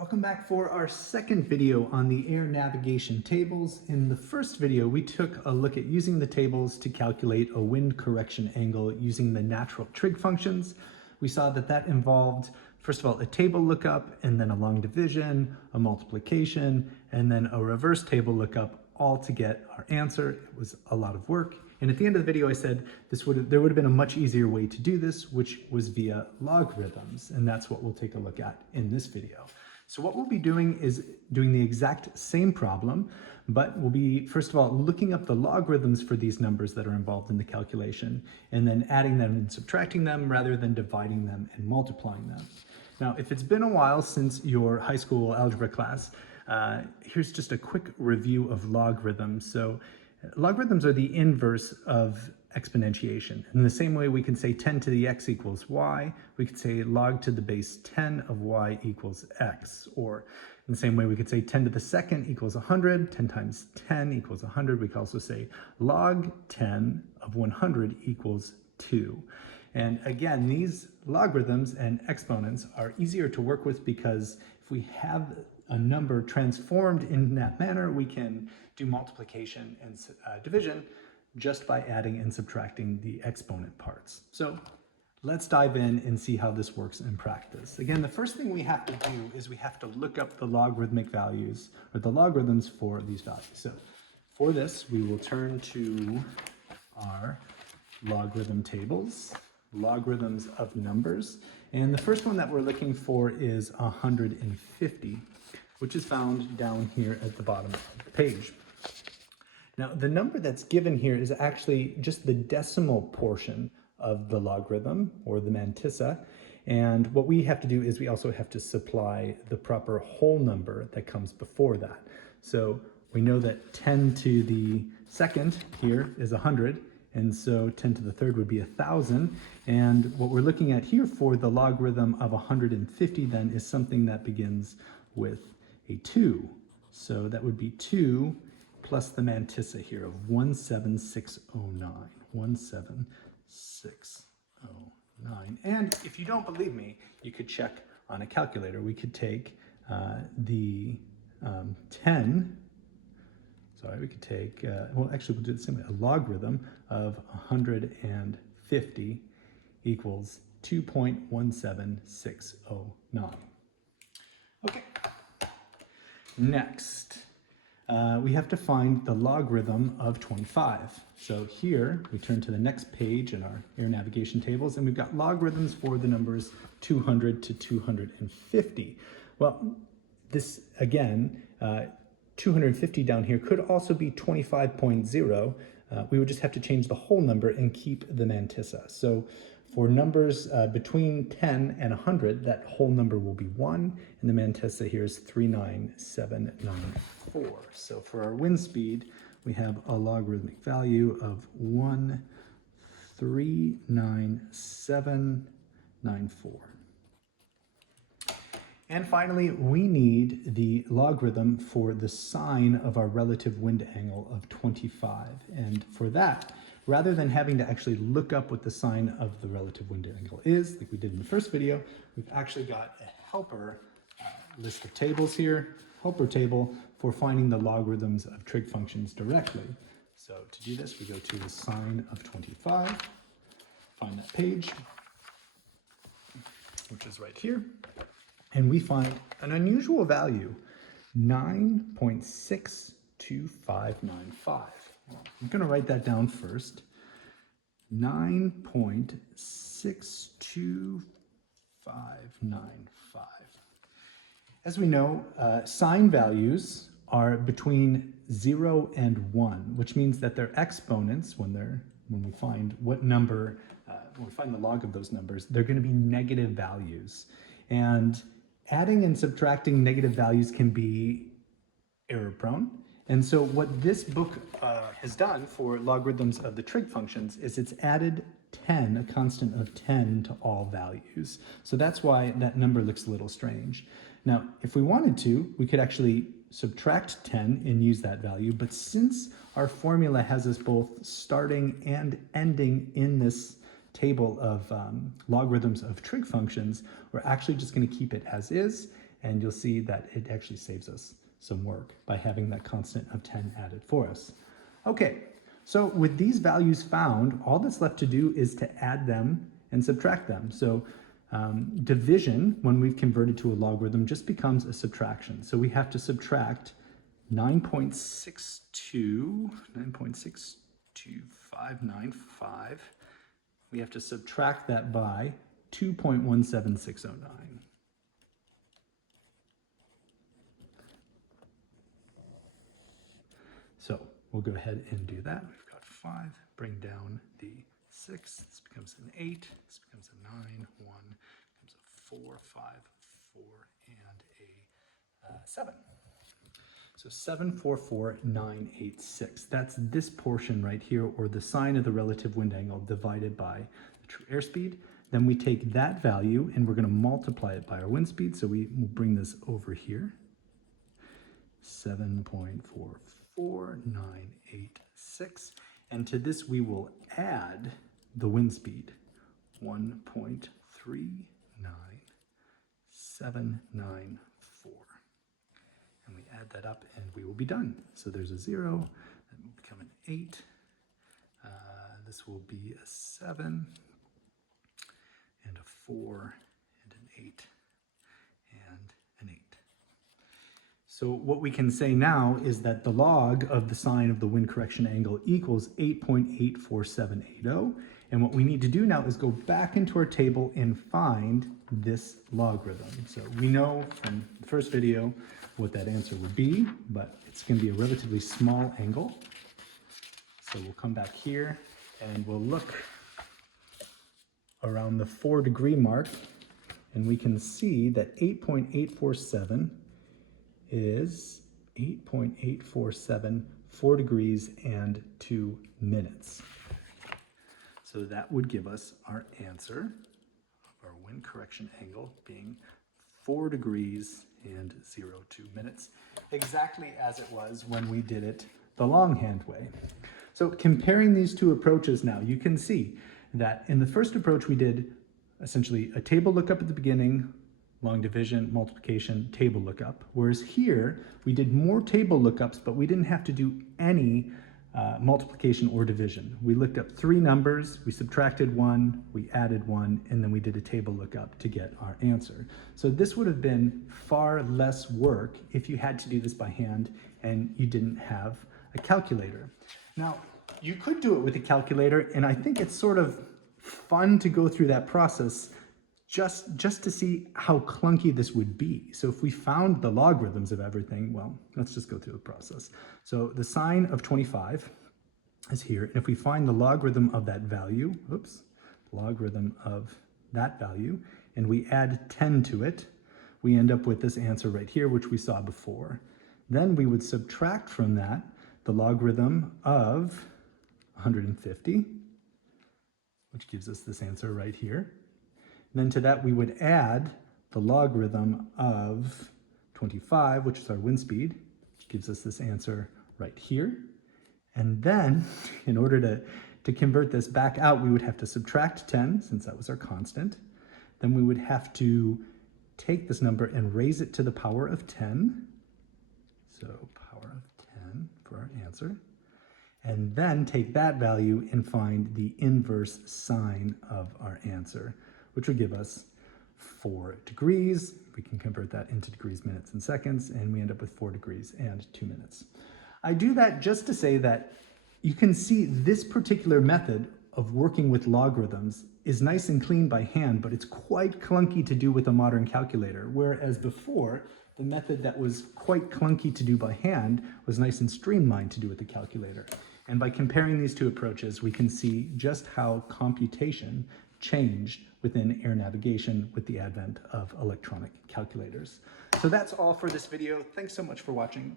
Welcome back for our second video on the air navigation tables. In the first video, we took a look at using the tables to calculate a wind correction angle using the natural trig functions. We saw that that involved, first of all, a table lookup, and then a long division, a multiplication, and then a reverse table lookup, all to get our answer. It was a lot of work. And at the end of the video, I said there would have been a much easier way to do this, which was via logarithms. And that's what we'll take a look at in this video. So what we'll be doing is doing the exact same problem, but we'll be, first of all, looking up the logarithms for these numbers that are involved in the calculation, and then adding them and subtracting them rather than dividing them and multiplying them. Now, if it's been a while since your high school algebra class, here's just a quick review of logarithms. So logarithms are the inverse of exponentiation. In the same way we can say 10 to the x equals y, we could say log to the base 10 of y equals x. Or in the same way we could say 10 to the second equals 100, 10 times 10 equals 100. We could also say log 10 of 100 equals 2. And again, these logarithms and exponents are easier to work with because if we have a number transformed in that manner, we can do multiplication and division just by adding and subtracting the exponent parts. So let's dive in and see how this works in practice. Again, the first thing we have to do is we have to look up the logarithmic values, or the logarithms for these values. So for this, we will turn to our logarithm tables, logarithms of numbers. And the first one that we're looking for is 150, which is found down here at the bottom of the page. Now, the number that's given here is actually just the decimal portion of the logarithm, or the mantissa. And what we have to do is we also have to supply the proper whole number that comes before that. So we know that 10 to the second here is 100, and so 10 to the third would be 1,000. And what we're looking at here for the logarithm of 150 then is something that begins with a 2. So that would be 2 plus the mantissa here of 17609. 17609. And if you don't believe me, you could check on a calculator. We could take the 10, sorry, we could take, well, actually we'll do the same way. A logarithm of 150 equals 2.17609. Okay, next. We have to find the logarithm of 25. So here we turn to the next page in our air navigation tables, and we've got logarithms for the numbers 200 to 250. Well, this again, 250 down here could also be 25.0. We would just have to change the whole number and keep the mantissa. So for numbers between 10 and 100, that whole number will be 1, and the mantissa here is 39794. So for our wind speed, we have a logarithmic value of 1,39794. And finally, we need the logarithm for the sine of our relative wind angle of 25. And for that, rather than having to actually look up what the sine of the relative wind angle is, like we did in the first video, we've actually got a helper list of tables here, helper table for finding the logarithms of trig functions directly. So to do this, we go to the sine of 25, find that page, which is right here, and we find an unusual value, 9.62595. I'm going to write that down first. 9.62595. As we know, sine values are between 0 and 1, which means that their exponents, when we find what number, when we find the log of those numbers, they're going to be negative values. And adding and subtracting negative values can be error prone. And so what this book has done for logarithms of the trig functions is it's added 10, a constant of 10 to all values. So that's why that number looks a little strange. Now, if we wanted to, we could actually subtract 10 and use that value. But since our formula has us both starting and ending in this table of logarithms of trig functions, we're actually just going to keep it as is. and you'll see that it actually saves us some work by having that constant of 10 added for us. Okay, so with these values found, all that's left to do is to add them and subtract them. So division, when we've converted to a logarithm, just becomes a subtraction. So we have to subtract 9.62595. We have to subtract that by 2.17609. So we'll go ahead and do that. We've got 5, bring down the 6, this becomes an 8, this becomes a 9, 1, becomes a 4, 5, 4, and a 7. So 744,986. That's this portion right here, or the sine of the relative wind angle divided by the true airspeed. Then we take that value and we're going to multiply it by our wind speed. So we will bring this over here. 7.44986. And to this we will add the wind speed, 1.39794. And we add that up and we will be done. So there's a 0, that will become an 8. This will be a 7, and a 4, and an 8, and an 8. So what we can say now is that the log of the sine of the wind correction angle equals 8.84780. And what we need to do now is go back into our table and find this logarithm. So we know from the first video what that answer would be, but it's going to be a relatively small angle. So we'll come back here and we'll look around the 4-degree mark, and we can see that 8.847 is 8.847 4 degrees and 2 minutes. So that would give us our answer of our wind correction angle being 4 degrees and 02 minutes, exactly as it was when we did it the longhand way. So comparing these two approaches now, you can see that in the first approach we did essentially a table lookup at the beginning, long division, multiplication, table lookup. Whereas here we did more table lookups, but we didn't have to do any multiplication or division. We looked up 3 numbers, we subtracted 1, we added 1, and then we did a table lookup to get our answer. So this would have been far less work if you had to do this by hand and you didn't have a calculator. Now, you could do it with a calculator, and I think it's sort of fun to go through that process just to see how clunky this would be. So if we found the logarithms of everything, well, let's just go through the process. So the sine of 25 is here, and if we find the logarithm of that value, logarithm of that value, and we add 10 to it, we end up with this answer right here, which we saw before. Then we would subtract from that the logarithm of 150, which gives us this answer right here. Then to that we would add the logarithm of 25, which is our wind speed, which gives us this answer right here. And then in order to convert this back out, we would have to subtract 10, since that was our constant. Then we would have to take this number and raise it to the power of 10. So power of 10 for our answer. And then take that value and find the inverse sine of our answer, which would give us 4 degrees. We can convert that into degrees, minutes, and seconds, and we end up with 4 degrees and 2 minutes. I do that just to say that you can see this particular method of working with logarithms is nice and clean by hand, but it's quite clunky to do with a modern calculator, whereas before, the method that was quite clunky to do by hand was nice and streamlined to do with the calculator. And by comparing these two approaches, we can see just how computation changed within air navigation with the advent of electronic calculators. So that's all for this video. Thanks so much for watching.